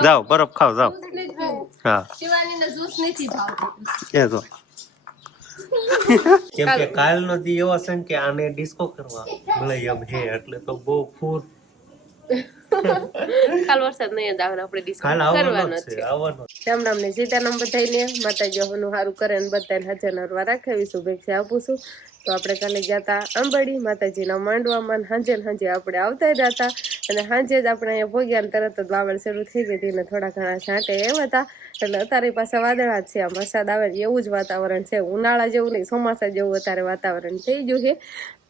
જાઓ બરફ ખાઓ જાઓ હા શિવાનીને જ્યુસ નથી ભાવતો એ જો કેમ કે કાલનો દી એવો છે કે આને ડિસ્કો કરવા મળે એમ છે એટલે તો બહુ ફૂલ કાલ વરસાદ નહીં આવે આપણે ડિસ્કો કરવાનો છે રામ રામ ને સીતારામ બધાઈને માતાજી હોનું સારું કરે ને બધાને હાજર નરવા રાખે એવી શુભેચ્છા આપું છું તો આપણે કાલે ગયા આંબડી માતાજીના માંડવામાં હાંજે આપણે આવતા જ હતા અને હાંજે જ આપણે અહીંયા ભોગ્યા તરત જ વાવડ શરૂ થઈ ગઈ હતી ને થોડા ઘણા છાંટે એમ હતા એટલે અત્યારે પાસે વાદળા જ છે આમ વરસાદ આવે એવું જ વાતાવરણ છે ઉનાળા જેવું નહીં ચોમાસા જેવું અત્યારે વાતાવરણ થઈ ગયું છે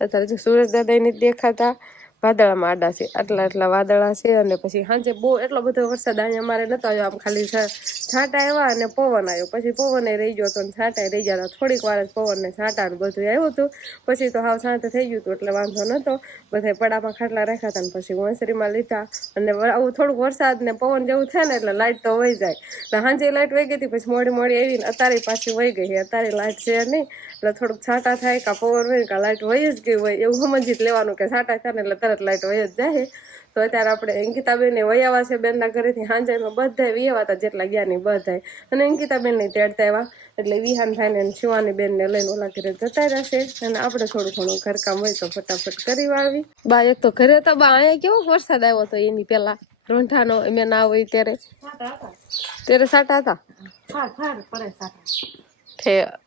અત્યારે જો સુરજ દાદા નથી દેખાતા વાદળામાં આડા છે આટલા વાદળા છે અને પછી સાંજે બહુ એટલો બધો વરસાદ અહીંયા અમારે નતો આવ્યો આમ ખાલી છાંટા આવ્યા અને પવન આવ્યો પછી પવન રહી ગયો હતો અને છાંટા રહી ગયા હતા થોડીક વાર જ પવન ને છાંટા ને બધું આવ્યું હતું પછી તો હાવ શાંત થઈ ગયું હતું એટલે વાંધો નતો બધા પડામાં ખાટલા રાખ્યા હતા ને પછી વંસરીમાં લીધા અને આવું થોડુંક વરસાદ ને પવન જેવું થાય ને એટલે લાઇટ તો વહી જાય એટલે સાંજે લાઇટ વહી ગઈ હતી પછી મોડી આવીને અત્યારે પાછી વહી ગઈ અત્યારે લાઇટ છે નહીં એટલે થોડુંક છાંટા થાય કાં પવન હોય કાં લાઇટ વહી જ ગઈ હોય એવું સમજી જ લેવાનું કે છાંટા થાય ને એટલે તરત લાઇટ વહી જ જાય તો અત્યારે આપણે અંકિતાબેનને વયાવા છે બેનના ઘરેથી હાંજામાં બધા વિયાવા હતા જેટલા ગયા નહીં બધા અને અંકિતાબેનને તેડતા આવ્યા એટલે વિહાન થાયને શિવાની બેનને લઈને ઓલા ઘરે જતા રહેશે અને આપણે થોડું ઘણું ઘરકામ હોય તો ફટાફટ કરી વાળવી બા એક તો ઘરે તો બા અહીંયા કેવો વરસાદ આવ્યો હતો એની પેલા રોંઠાનો એમ ના હોય ત્યારે સાટા હતા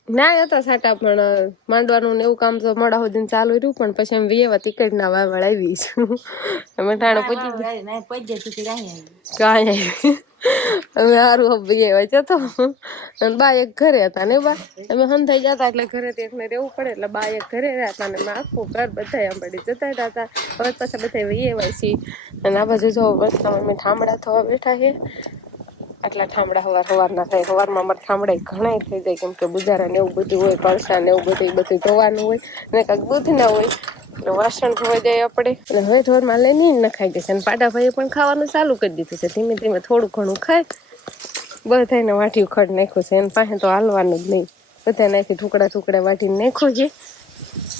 ના હતા સાટા પણ માંડવાનું ને એવું કામ તો મોડા સુધી ચાલુ રહ્યું પણ પછી એમ વિયેવા ટિકિટ ના વાવડ આવી છું અમે ઠાણે પહોંચી કાંઈ અમે સારું વિયેવા જતો અને બા એક ઘરે હતા ને બા અમે હંધાઈ જતા એટલે ઘરેથી એકને રહેવું પડે એટલે બા એક ઘરે રહ્યા હતા અને આખું ઘર બધા આંબડી જતા હતા હવે પાછા બધા વિયેવાય છીએ અને આ બાજુ જો વસ્તુમાં અમે ઠામડા થવા બેઠા છે આટલા ઠામડા સવારના થાય સવારમાં અમારે ઠામડા ઘણા થઈ જાય કેમ કે બુજારા ને એવું બધું હોય કળસા ને એવું બધું ધોવાનું હોય ને કાંઈક દૂધ ના હોય એટલે વાસણ ધોવા જાય આપણે એટલે હવે ઢોરમાં લઈને નખાઈ જશે અને પાડાભાઈએ પણ ખાવાનું ચાલુ કરી દીધું છે ધીમે ધીમે થોડું ઘણું ખાય બધાને વાટ્યું ખડ નાખ્યું છે એની પાસે તો હાલવાનું જ નહીં બધા નાખી ટુકડા વાટીને નાખ્યું છે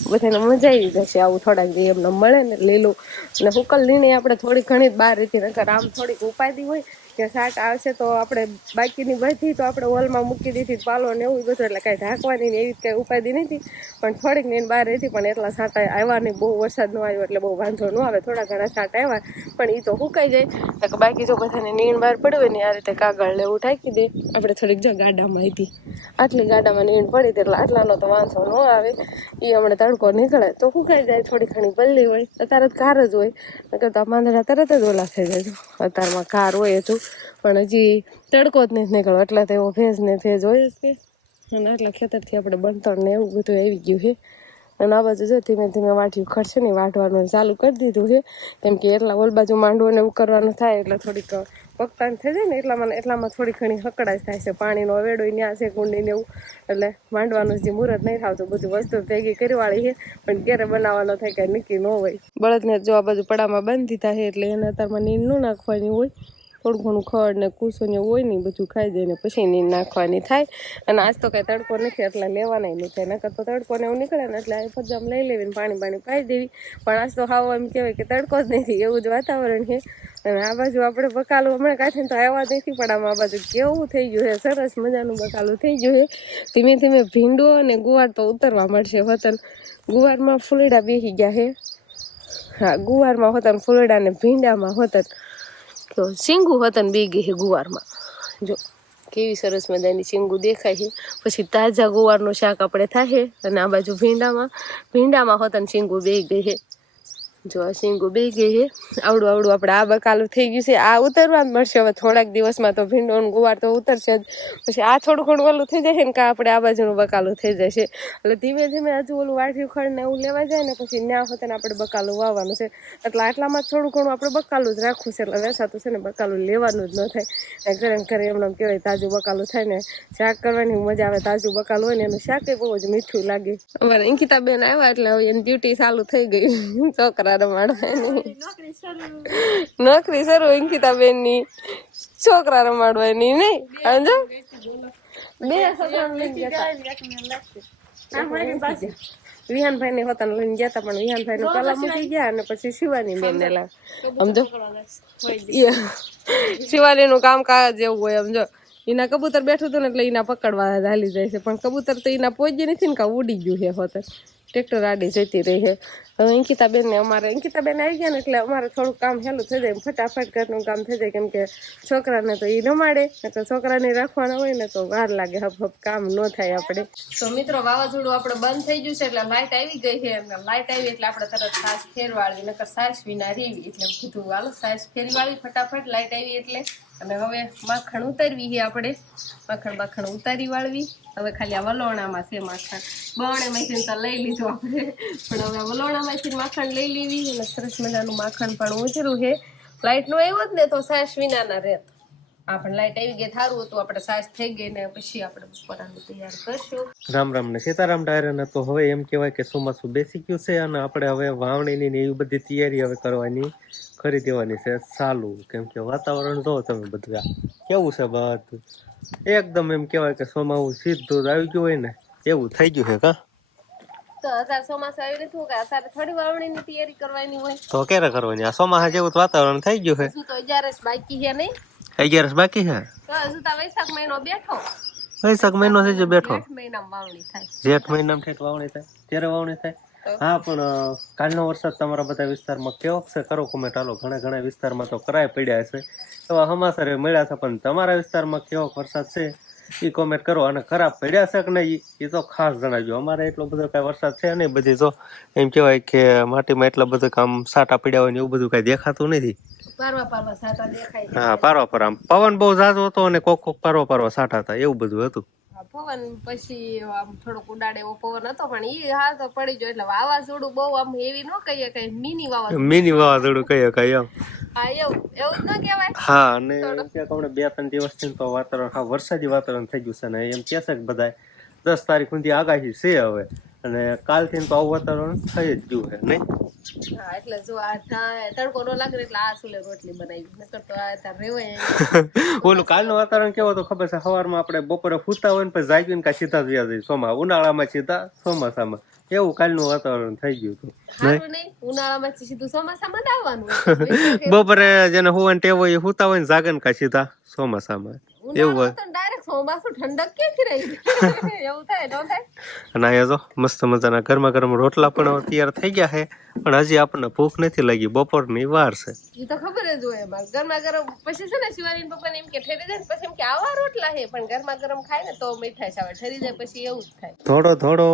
બધાને મજા આવી જશે આવું થોડાક દી એમને મળે ને લીલું અને હુકલ લીણી આપણે થોડી ઘણી બહાર રીતે નકર આમ થોડીક ઉપાધી હોય કે શાક આવશે તો આપણે બાકીની બધી તો આપણે હોલમાં મૂકી દીધી પાલો ને એવું બધું એટલે કાંઈ ઢાંકવાની ને એવી કાંઈ ઉપાધિ નથી પણ થોડીક ને બહાર રહેતી પણ એટલા છાંટા આવ્યા નહીં બહુ વરસાદ ન આવ્યો એટલે બહુ વાંધો ન આવે થોડા ઘણા છાંટા આવ્યા પણ એ તો સુકાઈ જાય તો બાકી જો બધાને નીણ બહાર પડવે ને આ રીતે કાગળ ને એવું ઢાંકી દે આપણે થોડીક જો ગાડામાં હતી આટલી ગાડામાં નીણ પડી એટલે આટલાનો તો વાંધો ન આવે એ હમણાં તડકો નીકળે તો સુકાઈ જાય થોડી ઘણી પલ્લી હોય અત્યારે કાર જ હોય નકર તો માંદડા તરત જ ઓલા થઈ જાય અત્યારમાં કાર હોય હતું પણ હજી તડકો જ નથી નીકળ્યો એટલે તો એવો ભેજ હોય જ કે અને આટલા ખેતરથી આપણે બણતણ ને એવું બધું આવી ગયું છે અને આ બાજુ જો ધીમે ધીમે વાટ્યું ખડશે ને વાટવાનું ચાલુ કરી દીધું છે કેમ કે એટલા ઓલ બાજુ માંડવું ને એવું કરવાનું થાય એટલે થોડીક પકતાન થઈ જાય ને એટલામાં થોડી ઘણી હકડાશ થાય છે પાણીનો વેડો ત્યાં છે કુંડીને એવું એટલે માંડવાનું જે મુહૂર્ત નહીં થાવતું બધું વસ્તુ ભેગી કરવાળી છે પણ ક્યારે બનાવવાનો થાય કાંઈ નક્કી ન હોય બળદને જો આ બાજુ પડામાં બાંધી થાય એટલે એને અત્યારમાં નીંદ ન નાખવાની હોય થોડું ઘણું ખડ ને કૂસો ને હોય ને બધું ખાઈ જાય ને પછી નીંદ નાખવાની થાય અને આજ તો કાંઈ તડકો નથી એટલે લેવાના નહીં થાય નકર તો તડકો ને એવું નીકળે ને એટલે ફરજામ લઈ લેવી પાણી પાઈ દેવી પણ આજ તો હાવ એમ કહેવાય કે તડકો જ નથી એવું જ વાતાવરણ છે અને આ બાજુ આપણે બકાલું હમણાં કાઢીને તો આવ્યા નથી પણ આમાં આ બાજુ કેવું થઈ ગયું છે સરસ મજાનું બકાલું થઈ ગયું છે ધીમે ધીમે ભીંડો અને ગુવાર તો ઉતરવા મળશે વતન ગુવારમાં ફૂલડા બેસી ગયા છે હા ગુવારમાં હોતન ફૂલડા ને ભીંડામાં હોતન તો શીંગું હોતન બે ગઈ છે ગુવારમાં જો કેવી સરસ મજાની શીંગું દેખાય છે પછી તાજા ગુવારનું શાક આપણે થાય અને આ બાજુ ભીંડામાં હોતન શીંગું બે ગઈ છે જો આ શીંગું બે ગઈ છે આવડું આપણે આ બકાલું થઈ ગયું છે આ ઉતરવા જ મળશે હવે થોડાક દિવસમાં તો ભીંડો ગુવાર તો ઉતરશે જ પછી આ થોડું ઘણું ઓલું થઈ જશે ને કાં આપણે આ બાજુનું બકાલું થઈ જશે એટલે ધીમે ધીમે હજુ ઓલું વાટ્યું ખડ ને એવું લેવા જાય ને પછી ન્યા હોતે ને આપણે બકાલું વાવવાનું છે એટલે આટલામાં થોડું ઘણું આપણે બકાલું જ રાખવું છે એટલે વેસાતું છે ને બકાલું લેવાનું જ ન થાય ઘરે એમને કહેવાય તાજું બકાલું થાય ને શાક કરવાની મજા આવે તાજું બકાલું હોય ને એનું શાક બહુ જ મીઠું લાગે અમારે અંકિતાબેન આવ્યા એટલે હવે એની ડ્યુટી ચાલુ થઈ ગઈ છોકરા રમાડવાની નોકરી શરૂ અંકિતાબેન ની છોકરા રમાડવાની નહીં સમજો બે છોકરા લઈ ગયા વિહાનભાઈ ને હોતા લઈને ગયા હતા પણ વિહાનભાઈ ને પેલા મૂકી ગયા અને પછી શિવાની બેન ને લાવ સમજો શિવાની નું કામ કાજ જેવું હોય સમજો એના કબૂતર બેઠું હતું ને એટલે એના પકડવા હાલી જાય છે પણ કબૂતર તો એના પહોંચી નથી ને કા ઉડી ગયું છે હોતર ટ્રેક્ટર આડી જતી રહી છે હવે અંકિતાબેન ને અમારે અંકિતાબેન આવી ગયા ને એટલે અમારે થોડું કામ હેલું થઈ જાય ફટાફટ ઘરનું કામ થઈ જાય કેમ કે છોકરાને તો એ રમાડે તો છોકરાને રાખવાના હોય ને તો વાર લાગે હપ હપ કામ ન થાય આપણે તો મિત્રો વાવાઝોડું આપણે બંધ થઈ ગયું છે એટલે લાઈટ આવી ગઈ છે અને લાઈટ આવી એટલે આપણે તરત સાસ ફેરવાળવી નકર સાસ વિના રેવી એટલે કીધું હાલો સાસ ફેરવાળી ફટાફટ લાઈટ આવી એટલે અને હવે માખણ ઉતારવી છે આપણે માખણ ઉતારી વાળવી હવે ખાલી આ વલોણામાં છે માખણ બવણે માંથી તો લઈ લીધું આપણે પણ હવે વલોણામાંથી માખણ લઈ લેવી અને સરસ મજાનું માખણ પણ ઉતર્યું છે લાઈટ નું આવ્યું જ ને તો સાસ વિનાના રહેત આપણે લાઈટ આવી ગઈ સારું હતું આપણે સાસ થઈ ગઈ ને પછી આપણે બપોરાનું તૈયાર કરશું રામ રામ ને સીતારામ ડાયરા તો હવે એમ કહેવાય કે ચોમાસું બેસી ગયું છે અને આપણે હવે વાવણીની ને એવી બધી તૈયારી હવે કરવાની કરી દેવાની છે ચાલુ કેમ કે વાતાવરણ જો તમે બધા કેવું છે બધું એકદમ એમ કહેવાય કે ચોમાસું સીધું જ આવી ગયું હોય ને એવું થઈ ગયું છે કા તો અત્યારે ચોમાસું આવી નથી કે અત્યારે થોડી વાવણીની તૈયારી કરવાની હોય તો ક્યારે કરવાની આ ચોમાસા જેવું વાતાવરણ થઈ ગયું છે શું તો 11 બાકી છે નહીં 11 બાકી છે તો હજુ તો વૈશાખ મહિનો બેઠો વૈશાખ મહિનો છે જે બેઠો જેઠ મહિનામાં વાવણી થાય જેઠ મહિનામાં ઠેઠ વાવણી થાય ત્યારે વાવણી થાય હા પણ કાલનો વરસાદ તમારા બધા વિસ્તારમાં કેવો છે કરો કોમેન્ટ હાલો ઘણા વિસ્તારમાં તો કરાય પડ્યા છે એવા સમાચાર મળ્યા છે પણ તમારા વિસ્તારમાં કેવો વરસાદ છે એ કોમેન્ટ કરો અને ખરાબ પડ્યા છે કે નહીં એ તો ખાસ જણાવજો અમારે એટલો બધો કઈ વરસાદ છે નહીં બધી તો એમ કહેવાય કે માટીમાં એટલા બધા કામ સાટા પડ્યા હોય ને એવું બધું કઈ દેખાતું નથી પારવા સાટા દેખાય હા પારવા આમ પવન બહુ ઝાઝો હતો અને કોક પારવા સાટા હતા એવું બધું હતું પવન પછી આમ થોડોક ઉડાડે એવો પવન હતો પણ ઈ હા તો પડી ગયો એટલે વાવાઝોડું બહુ આમ હેવી ન કહીએ કઈ મિની વાવાઝોડું કહીએ કઈ એમ હા એવું જ ન કહેવાય હા અને ક્યાંક હમણાં 2-3 દિવસથી તો વાતાવરણ હા વરસાદી વાતાવરણ થઈ ગયું છે ને એમ કે છે કે બધા 10 તારીખ સુધી આગાહી છે હવે અને કાલથી તો આવું વાતાવરણ થઈ જ ગયું છે નહીં હા એટલે જો આ તડકો ન લાગે એટલે આ સુલે રોટલી બનાવી નકર તો આ તાર રેવાય ઓલું કાલનું વાતાવરણ કેવો તો ખબર છે સવારમાં આપણે બપોરે ફૂતા હોય ને પછી જાગીને કા સીધા જ વ્યા જઈએ ઉનાળામાં સીધા ચોમાસામાં એવું કાલનું વાતાવરણ થઈ ગયું હતું સારું નહીં ઉનાળામાં સીધું ચોમાસામાં જ આવવાનું બપોરે જેને હુવાની ટેવ હોય એ હુતા હોય ને જાગે ને કા સીધા ચોમાસામાં એવું હોય ડાયરેક્ટ ચોમાસું ઠંડક ક્યાંથી રહી એવું થાય ન થાય અને અહીંયા જો મસ્ત મજાના ગરમ રોટલા પણ તૈયાર થઈ ગયા છે પણ હજી આપણને ભૂખ નથી લાગી બપોરની વાર છે એ તો ખબર જ હોય એમાં ગરમ પછી છે ને શિવાની પપ્પાને એમ કે ઠરી જાય પછી એમ કે આવા રોટલા છે પણ ગરમ ખાય ને તો મીઠાશ આવે ઠરી જાય પછી એવું જ થાય થોડો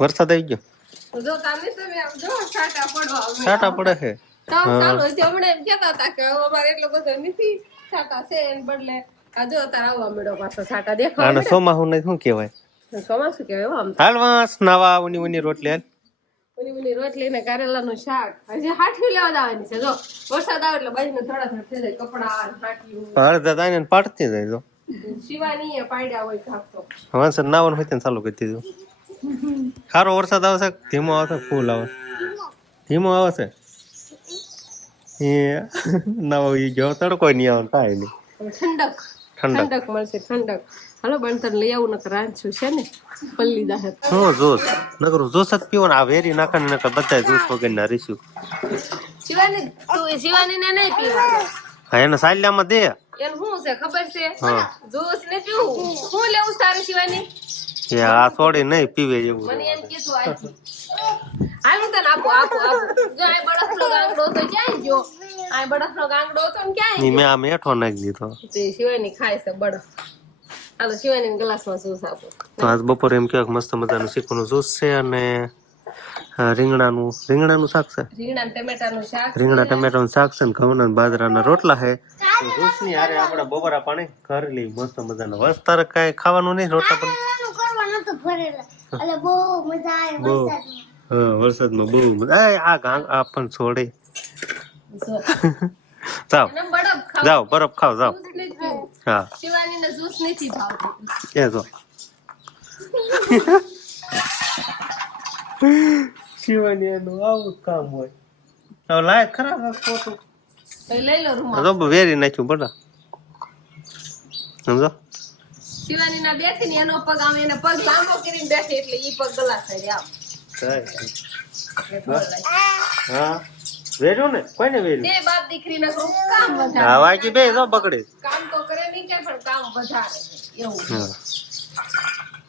વરસાદ આવી ગયો જો કામે તમે આમ જો છાંટા પડે છે કામ ચાલુ છે હમણાં એમ કહેતા હતા કે અમારે એટલો બધો નથી છાંટા છે એને બદલે આ જો તાર આવવા મળ્યો પાછો છાંટા દેખાય આને સોમાહુ ને શું કહેવાય ચોમાસું કહેવાય આમ હાલ વાસ નાવા ઉની રોટલી હાલ ઉની રોટલી ને કારેલાનું શાક હજી હાઠી લેવા જવાની છે જો વરસાદ આવે એટલે બાજુ થોડા થઈ જાય કપડા હાઠી અડધા થાય ને પાડતી જાય તો શિવાની એ પાડ્યા હોય કાપતો વાંસ નાવાનું હોય ને ચાલુ કરી દીધું સારો વરસાદ આવે છે ધીમો આવે છે ફૂલ આવે ધીમો આવે છે નાવા ગયો તડકો નહીં આવે કાંઈ નહીં ઠંડક મળશે ઠંડક હાલો બનતર લઈ આવું નકર રાંધશું છે ને પલ્લી દાહે હું જોશ નકરું જોશ જ પીવો ને આ વેરી નાખે ને બધા જોશ વગર ના રીશું શિવાની ને નહીં પીવાનું હા એને સાલ્યામાં દે એનું શું છે ખબર છે જોશ ને પીવું શું લેવું તારે શિવાની એ આ થોડી નહીં પીવે એવું મને એમ કીધું હાલ તને આપો જો આ બળફનો ગાંગડો તો ક્યાંય ગયો આ બળફનો ગાંગડો તો ક્યાંય મેં આ મેઠો નાખી દીધો શિવાની ખાય છે બળફ હાલો શિવાની ગ્લાસમાં જ્યુસ આપો તો આજ બપોરે એમ કેવાય મસ્ત મજાનું શીખવાનું જ્યુસ છે અને રીંગણાનું શાક છે રીંગણા ટમેટાનું શાક રીંગણા ટમેટાનું શાક છે ને ઘઉંના બાજરાના રોટલા છે જ્યુસ ની હારે આપણે બપોરા પાણી કરી લઈ મસ્ત મજાનું વસ તારે કઈ ખાવાનું નહીં રોટલા પણ વરસાદમાં બહુ મજા આ ગાંગ આ પણ છોડે જાઓ બરફ ખાઓ જાઓ હા શિવાનીને જ્યુસ નથી ભાવતું એ જો શિવાની એનું આવું કામ હોય હવે લાય ખરાબ પોતું લઈ લો રૂમ વેરી નાખ્યું બટા સમજો શિવાની ના બેઠી ને એનો પગ આમ એને પગ લાંબો કરીને બેઠી એટલે ઈ પગ ગલા થઈ આમ હા વેર્યું ને કોઈને વેર્યું બે બાપ દીકરીને કામ વધારે હા વાંચી બે જો પકડી કામ તો કરે નહીં કે પણ કામ વધારે છે એવું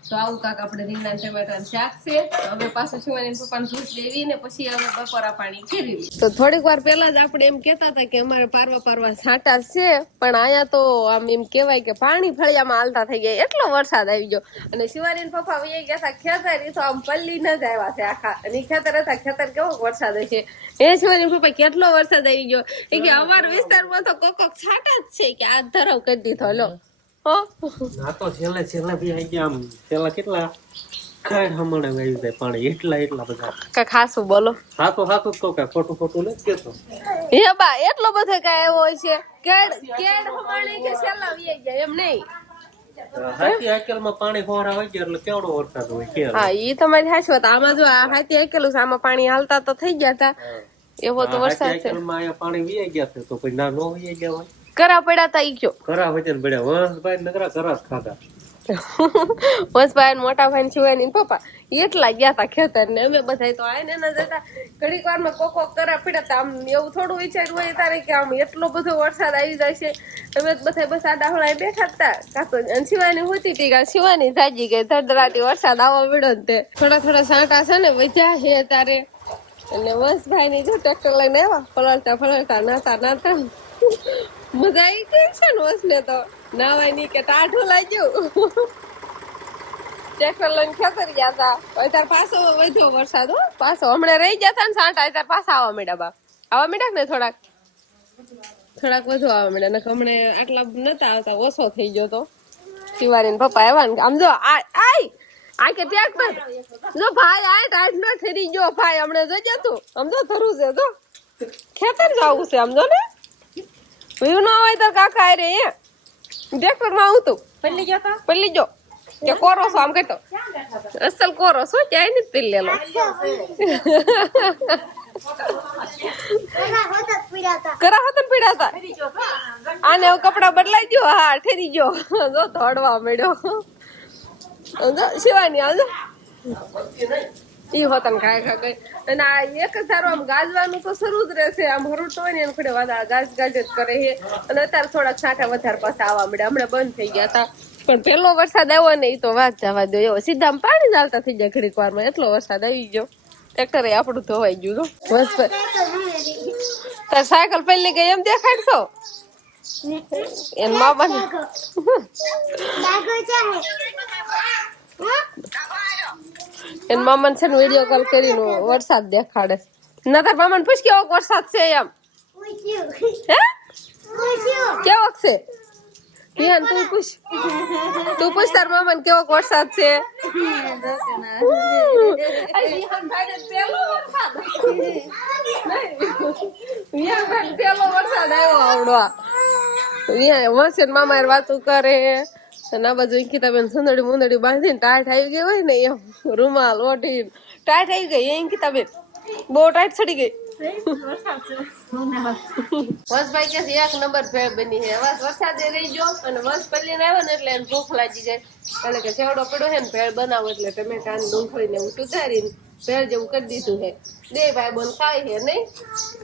તો આવું કાક આપણે રીંગણા ટમેટાનું શાક છે તો હવે પાછું શિવાની પપ્પાને દૂધ દેવી ને પછી હવે બપોરા પાણી કરી તો થોડીક વાર પહેલા જ આપણે એમ કહેતા હતા કે અમારે પારવા છાંટા છે પણ અહીંયા તો આમ એમ કહેવાય કે પાણી ફળિયામાં હાલતા થઈ ગયા એટલો વરસાદ આવી ગયો અને શિવાની પપ્પા વહી ગયા હતા ખેતર એ તો આમ પલ્લી ન જ આવ્યા છે આખા અને ખેતર હતા ખેતર કેવો વરસાદ હશે એ શિવાની પપ્પા કેટલો વરસાદ આવી ગયો એ કે અમારા વિસ્તારમાં તો કોક છાંટા જ છે કે આ ધરાવ કરી દીધો લો ના તો છેલ્લે બી આવી ગયા આમ છેલ્લા કેટલા કાંઈ હમણાં આવી જાય પાણી એટલા બધા કા ખાસું બોલો હાથું તો કાંઈ ખોટું નથી કેતો હે બા એટલો બધો કાંઈ એવો હોય છે કેડ હમાણે કે છેલ્લા વી ગયા એમ નહીં હાથી આકેલમાં પાણી ફોરા હોય એટલે કેવડો વરસાદ હોય કે હા ઈ તમારી હાચી વાત આમાં જો આ હાથી આકેલું છે આમાં પાણી હાલતા તો થઈ ગયા હતા એવો તો વરસાદ છે આકેલમાં અહીંયા પાણી વી ગયા છે તો કોઈ ના નો વી ગયા હોય કરા પડ્યા તા ઈ કયો કરા વચન પડ્યા વંશભાઈ નકરા કરા ખાધા વંશભાઈ મોટા ભાઈ શિવાની પપ્પા એટલા ગયા તા ખેતર ને અમે બધા તો આય ને જતા ઘડીક વાર માં કોકો કરા પડ્યા તા આમ એવું થોડું વિચાર્યું હોય તારે કે આમ એટલો બધો વરસાદ આવી જાય છે અમે બધા બસ આ ડાહળાએ બેઠા હતા કાતો શિવાની હોતી હતી કે શિવાની જાગી ગઈ ધડધડાટી વરસાદ આવવા મળ્યો ને તે થોડા સાંટા છે ને વધ્યા છે તારે અને વંશભાઈ ની જો ટ્રેક્ટર લઈને આવ્યા ફલરતા નાતા મજા આવી ગઈ છે ને વંશને તો નાવાય ની કે ટાઢું લાગ્યું ટ્રેક્ટર લઈને ખેતર ગયા હતા અત્યારે પાછો વધ્યો વરસાદ હો પાછો હમણાં રહી ગયા હતા ને સાંટા અત્યારે પાછા આવવા માંડ્યા બા આવવા માંડ્યા ને થોડાક વધુ આવવા માંડ્યા ને હમણાં આટલા નતા આવતા ઓછો થઈ ગયો તો શિવાની પપ્પા આવ્યા ને આમ જો આ કે ટ્રેક્ટર જો ભાઈ આ ટાઈટ નો ઠરી ગયો ભાઈ હમણાં જોજે તું સમજો ધરું છે તો ખેતર જવું છે સમજો ને ભયું ના હોય તો કાકા રે ટ્રેક્ટર માં આવું તું પલ્લી ગયો કે કોરો છો આમ કહેતો અસલ કોરો છો ક્યાંય નથી પી લેલો કરા હોત પીડાતા આને કપડા બદલાઈ ગયો હા ઠેરી ગયો જો દોડવા મળ્યો શિવાની આવજો ઈ હોતન ખાય ગઈ અને આ એક ધારો આમ ગાજવાનું તો શરૂ જ રહેશે આમ હરુટ હોય ને એને ખડે વધારે ગાજ જ કરે છે અને અત્યારે થોડાક છાંટા વધારે પાછા આવવા મળ્યા હમણાં બંધ થઈ ગયા હતા પણ પેલો વરસાદ આવ્યો ને એ તો વાત જવા દો એવો સીધા આમ પાણી જ આવતા થઈ ગયા ઘડીક વારમાં એટલો વરસાદ આવી ગયો ટ્રેક્ટર આપણું ધોવાઈ ગયું તો તાર સાયકલ પહેલી ગઈ એમ દેખાડશો એન મામા એન મામા છે ને વિડીયો કોલ કરીને વરસાદ દેખાડે ના તાર મામા ને પૂછ કેવો વરસાદ છે એમ હે કેવો છે કિયાન તું પૂછ તાર મામા ને કેવો વરસાદ છે પેલો વરસાદ આવ્યો આવડવા વરસાદ મામા વાતું કરે અને આ બાજુ અંકિતાબેન સુંદડી મુંદડી બાંધીને ટાઈટ આવી ગઈ હોય ને એમ રૂમાલ ઓઢી ટાઈટ આવી ગઈ અંકિતાબેન બહુ ટાઈટ ચડી ગઈ વંશભાઈ કે એક નંબર ભેળ બની છે વરસાદ રહી ગયો અને વંશ પલ્લી ને આવ્યો ને એટલે એને ભૂખ લાગી જાય એટલે કે સેવડો પડ્યો છે ને ભેળ બનાવો એટલે ટમેટા ડુંગળી ને એવું સુધારીને ભેળ જેવું કરી દીધું છે બે ભાઈ બોન ખાય છે નહીં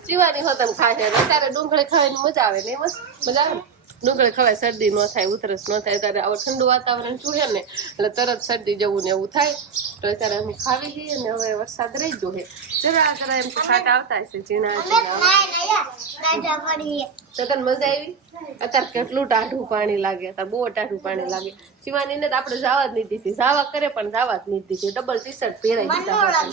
જીવાની હોતન ખાય છે અત્યારે ડુંગળી ખાવાની મજા આવે નહીં મજા આવે ડુંગળી ખવાય શરદી ન થાય ઉધરસ ન થાય ત્યારે આવું ઠંડુ વાતાવરણ ચૂહે ને એટલે તરત શરદી જવું ને એવું થાય તો અત્યારે અમે ખાવી લઈએ ને હવે વરસાદ રહી ગયો છે જરા એમ તો સાટા આવતા હશે ઝીણા તો તને મજા આવી અત્યારે કેટલું ટાઢું પાણી લાગે અત્યારે બહુ ટાઢું પાણી લાગે શિવાની ને આપણે જવા જ નહીં દીધી જાવા કરે પણ જવા જ નહીં દીધી ડબલ ટી શર્ટ પહેરાઈ દીધા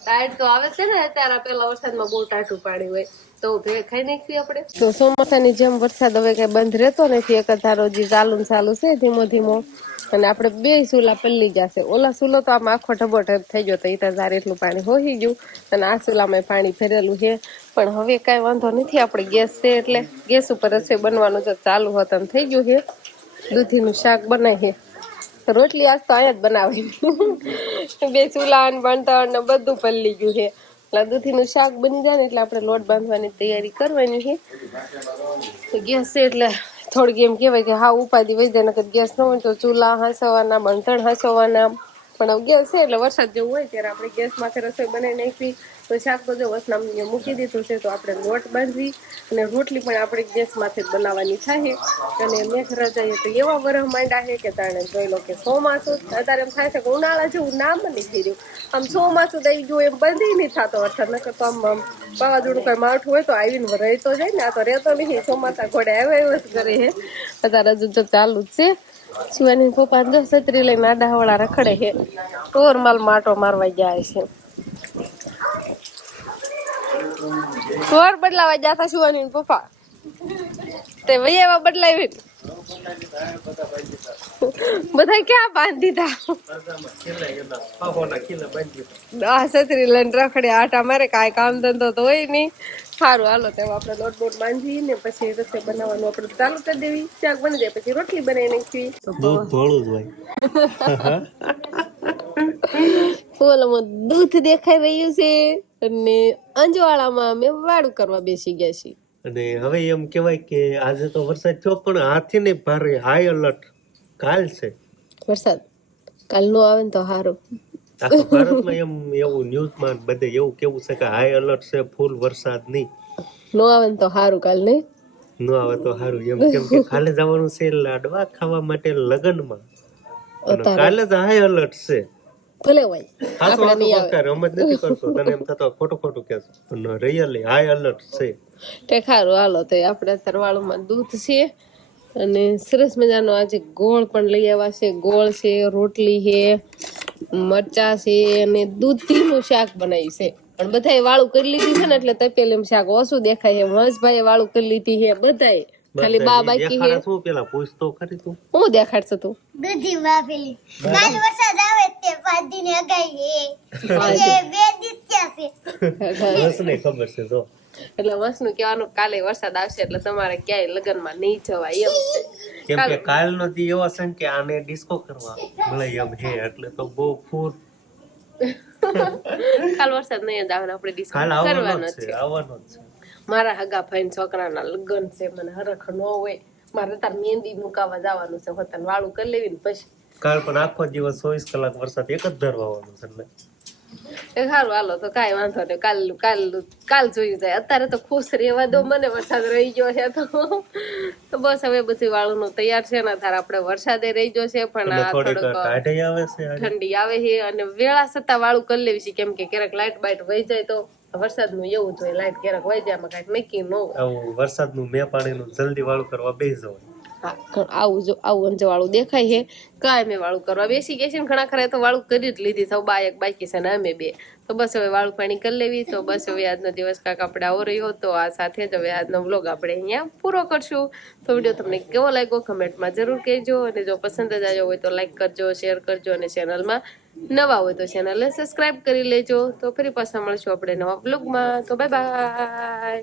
ટાઈટ તો આવે છે ને અત્યારે પેલા વરસાદમાં બહુ ટાઢું પાણી હોય તો ભેળ ખાઈ નાખવી આપણે તો ચોમાસાની જેમ વરસાદ હવે કઈ બંધ રહેતો નથી એક ધારો જે ચાલુ છે ધીમો ધીમો અને આપણે બે ચૂલા પલ્લી જશે ઓલા ચૂલો તો આમ આખો ઢબોઢબ થઈ ગયો તો એ તારે એટલું પાણી હોઈ ગયું અને આ ચૂલામાં પાણી ભરેલું છે પણ હવે કઈ વાંધો નથી આપણે ગેસ છે એટલે ગેસ ઉપર રસોઈ બનવાનું તો ચાલુ હોતું થઈ ગયું છે દૂધીનું શાક બનાવીએ રોટલી આજ તો અહીંયા જ બનાવી બે ચૂલા બણતર ને બધું પલ્લી ગયું છે એટલે દૂધીનું શાક બની જાય ને એટલે આપણે લોટ બાંધવાની તૈયારી કરવાની છે ગેસ છે એટલે થોડીક એમ કહેવાય કે હા ઉપાધિ વહી જાય, નકર ગેસ ન હોય તો ચૂલા હાંસવાના, બણતણ હાંસવાના. પણ હવે ગેસ છે એટલે વરસાદ જેવું હોય ત્યારે આપણે ગેસમાંથી રસોઈ બનાવી નાખવી. તો શાક તો જો વસનામ મૂકી દીધું છે, તો આપણે લોટ બાંધવી અને રોટલી પણ આપણે ગેસમાંથી જ બનાવવાની થાય. અને મેઘરાજાએ તો એવા વરહ માંડ્યા છે કે તાણે જોઈ લો કે ચોમાસું અત્યારે એમ થાય છે કે ઉનાળા જેવું નામ જ નહીં થઈ રહ્યું. આમ ચોમાસું દઈ ગયું એમ બંધ નહીં થતો વરસાદ, નકર તો આમ વાવાઝોડું કઈ માઠું હોય તો આવીને રહેતો જાય ને, આ તો રહેતો નહીં. ચોમાસા ઘોડે આવ્યા જ કરે છે. અત્યારે હજુ તો ચાલુ જ છે. શિવાની પપ્પા જો છત્રી લઈને આડાહવળા રખડે છે, ટોરમાલ માટો મારવા જાય છે. ટોર બદલાવા ગયા હતા શિવાની પપ્પા, તે વહી એવા બદલાવી બધા ક્યાં બાંધી દીધા? છત્રી લઈને રખડે આટા મારે, કાંઈ કામ ધંધો તો હોય નહીં. સારું હાલો તો આપણે લોટ બોટ બાંધી ને પછી રસોઈ બનાવવાનું આપણે ચાલુ કરી દેવી. શાક બની જાય પછી રોટલી બનાવી નાખવી. દૂધ થોડું જ હોય. ફૂલમાં દૂધ દેખાઈ રહ્યું છે અને અંજવાળામાં અમે વાળું કરવા બેસી ગયા છીએ. અને હવે એમ કહેવાય કે આજે તો વરસાદ થયો પણ હાથી ને ભારે હાઈ એલર્ટ કાલ છે. વરસાદ કાલ નો આવે ને તો સારું. આખા ભારતમાં એમ એવું ન્યૂઝમાં બધે એવું કેવું છે કે હાઈ એલર્ટ છે, ફૂલ વરસાદ નહીં. નો આવે ને તો સારું કાલ નહીં. ન આવે તો સારું એમ, કેમ કે કાલે જવાનું છે લાડવા ખાવા માટે લગ્નમાં. કાલે જ હાઈ એલર્ટ છે. ભલે હોય રમત નથી કરતો, તને એમ થતો ખોટું કહેશો, પણ રિયલી હાઈ એલર્ટ છે. તે ખારું હાલો તો આપણે સરવાળુમાં દૂધ છે અને સરસ મજાનો આજે ગોળ પણ લઈ આવ્યા છે. ગોળ છે, રોટલી છે, મરચા છે અને દૂધીનું શાક બનાવ્યું છે. પણ બધાએ વાળું કરી લીધી છે ને એટલે તપેલીમ શાક ઓછું દેખાય છે. મહેશભાઈએ વાળું કરી લીધી છે બધાએ, ખાલી બા બાકી છે. શું પેલા પૂછ તો ખરી તું, હું દેખાડશે તું? દૂધી વાપેલી કાલ વરસાદ આવે તે 5 દિન અગાઈ આજે 2 દિવસ થયા છે. બસ નહીં ખબર છે જો. એટલે વસનું કહેવાનું કાલે વરસાદ આવશે એટલે તમારે ક્યાંય લગ્નમાં નહીં જવાય એમ છે. કેમ કે કાલનો દી એવો છે કે આને ડિસ્કો કરવા મળે એમ છે, એટલે તો બહુ ફૂર. કાલ વરસાદ નહીં જ આવે, આપણે ડિસ્કો કાલ કરવાનો આવવાનો છે. છે, આવવાનો જ છે. મારા હગા ભાઈ છોકરાના લગ્ન છે, મને હરખ ન હોય. મારે તાર મહેંદી મુકાવા જવાનું છે, હોતન વાળું કરી લેવી ને પછી કાલ પણ આખો દિવસ 24 કલાક વરસાદ એક જ ધરવાનો છે. એટલે એ સારું હાલો તો કાંઈ વાંધો નહીં, કાલ જોયું જાય. અત્યારે તો ખુશ રહેવા દો મને, વરસાદ રહી ગયો છે તો બસ હવે બધું વાળું નું તૈયાર છે ને. તાર આપણે વરસાદે રહી ગયો છે પણ આ થોડીક થોડોક કાઢે આવે છે આજે. ઠંડી આવે છે અને વેળા છતાં વાળું કરી લેવી છે, કેમ કે ક્યારેક લાઈટ બાઈટ વહી જાય તો વરસાદ નું એવું જ હોય, લાઈટ ક્યારેક વહી જાય એમાં કઈક નક્કી ન હોય. આવું વરસાદનું મે પાણીનું જલ્દી વાળું કરવા બેસી જવાય. હા આવું અંજવાળું દેખાય છે. કાંઈ મેં વાળું કરવા બેસી ગયા છે ને, ઘણા ખરા તો વાળું કરી જ લીધી. સૌ બાયક બાકી છે ને અમે બે, તો બસ હવે વાળું પાણી કરી લેવી. તો બસ હવે આજનો દિવસ કાંક આપણે આવો રહ્યો, તો આ સાથે જ હવે આજનો વ્લોગ આપણે અહીંયા પૂરો કરશું. તો વિડીયો તમને કેવો લાગ્યો કમેન્ટમાં જરૂર કહેજો, અને જો પસંદ જ આવ્યો હોય તો લાઈક કરજો, શેર કરજો, અને ચેનલમાં નવા હોય તો ચેનલને સબસ્ક્રાઈબ કરી લેજો. તો ફરી પાછા મળશું આપણે નવા વ્લોગમાં. તો બાય બાય.